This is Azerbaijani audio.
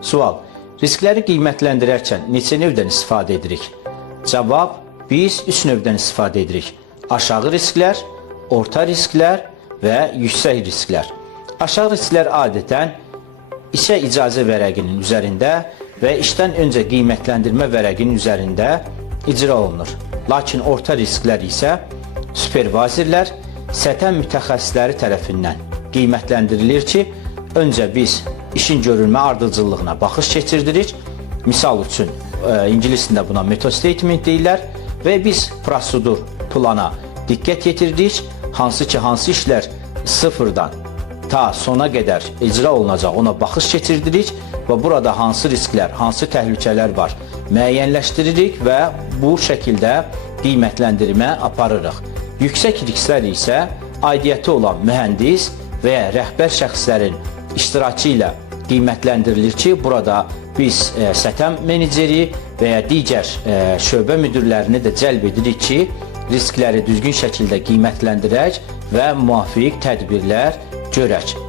Sual: riskləri qiymətləndirərkən neçə növdən istifadə edirik? Cavab: biz 3 növdən istifadə edirik. Aşağı risklər, orta risklər və yüksək risklər. Aşağı risklər adətən işə icazə vərəqinin üzərində və işdən öncə qiymətləndirmə vərəqinin üzərində icra olunur. Lakin orta risklər isə supervizorlar, səthə mütəxəssisləri tərəfindən qiymətləndirilir ki, öncə biz işin görülmə ardıcıllığına baxış keçirdirik. Misal üçün, ingilis dilində buna method statement deyirlər və biz prosedur plana diqqət yetirdik. Hansı ki, hansı işlər sıfırdan ta sona qədər icra olunacaq, ona baxış keçirdirik və burada hansı risklər, hansı təhlükələr var müəyyənləşdiririk və bu şəkildə qiymətləndirmə aparırıq. Yüksək risklər isə aidiyyəti olan mühəndis və ya rəhbər şəxslərin iştirakı ilə qiymətləndirilir ki, burada biz səthə meneceri və ya digər şöbə müdirlərini də cəlb edirik ki, riskləri düzgün şəkildə qiymətləndirək və müvafiq tədbirlər görək.